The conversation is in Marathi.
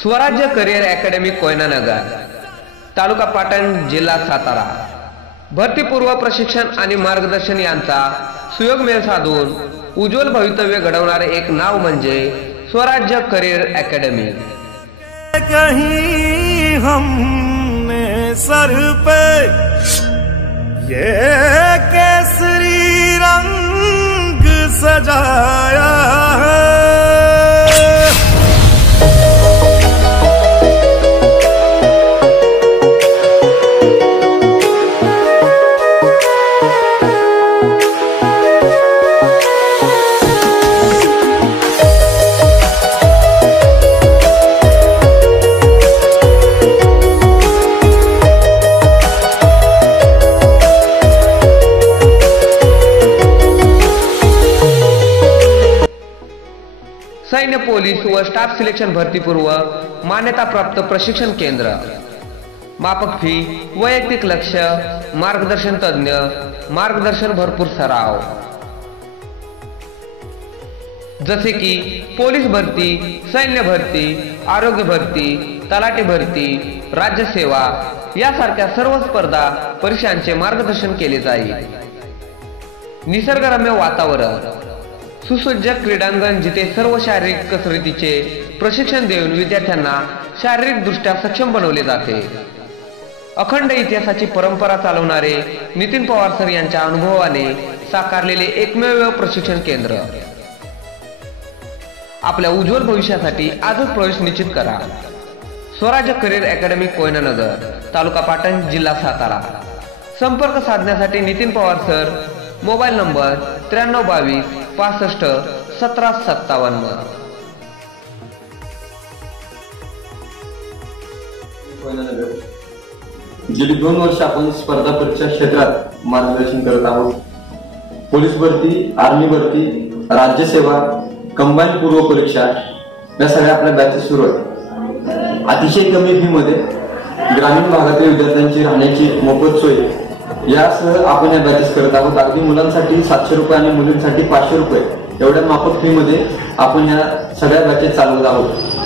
स्वराज्य करिअर अकॅडमी कोयनानगर, तालुका पाटण, जिल्हा सातारा। भरतीपूर्व प्रशिक्षण आणि मार्गदर्शन यांचा सुयोग मेळ साधून उज्ज्वल भवितव्य घडवणारे एक नाव म्हणजे स्वराज्य करिअर अकॅडमी। कहीं हमने सर पे ये केसरी रंग सजाया है। सैन्य, पोलीस व स्टाफ सिलेक्शन भरतीपूर्व मान्यता प्राप्त प्रशिक्षण केंद्र। माफक फी, वैयक्तिक लक्ष, मार्गदर्शन तज्ञ, मार्गदर्शन भरपूर सराव। जसे की पोलीस भरती, सैन्य भरती, आरोग्य भरती, तलाठी भरती, राज्य सेवा यासारख्या सर्व स्पर्धा परीक्षांचे मार्गदर्शन केले जाईल। निसर्गरम्य वातावरण, सुसज्ज क्रीडांगण जिथे सर्व शारीरिक कसरतीचे प्रशिक्षण देऊन विद्यार्थ्यांना शारीरिक दृष्ट्या सक्षम बनवले जाते। अखंड इतिहासाची परंपरा चालवणारे नितीन पवार सर यांच्या अनुभवाने साकारलेले एकमेव प्रशिक्षण केंद्र। आपल्या उज्ज्वल भविष्यासाठी आजच प्रवेश निश्चित करा। स्वराज्य करिअर अकॅडमी कोयनानगर, तालुका पाटण, जिल्हा सातारा। संपर्क साधण्यासाठी Nitin Pawar sir, mobile number 9322 65 17 57। गेली 2 वर्ष आपण स्पर्धा परीक्षा क्षेत्रात मार्गदर्शन करत आहोत। पोलीस भरती, आर्मी भरती, राज्य सेवा, कंबाईन पूर्व परीक्षा या सगळ्या आपल्या बॅचेस सुरू आहेत। अतिशय कमी फी मध्ये ग्रामीण भागातील विद्यार्थ्यांची राहण्याची मोफत सोय यासह आपण या बॅचेस करत आहोत। अगदी मुलांसाठी 700 रुपये आणि मुलींसाठी 500 रुपये एवढ्या माफक फी मध्ये आपण या सगळ्या बॅचेस चालवत आहोत।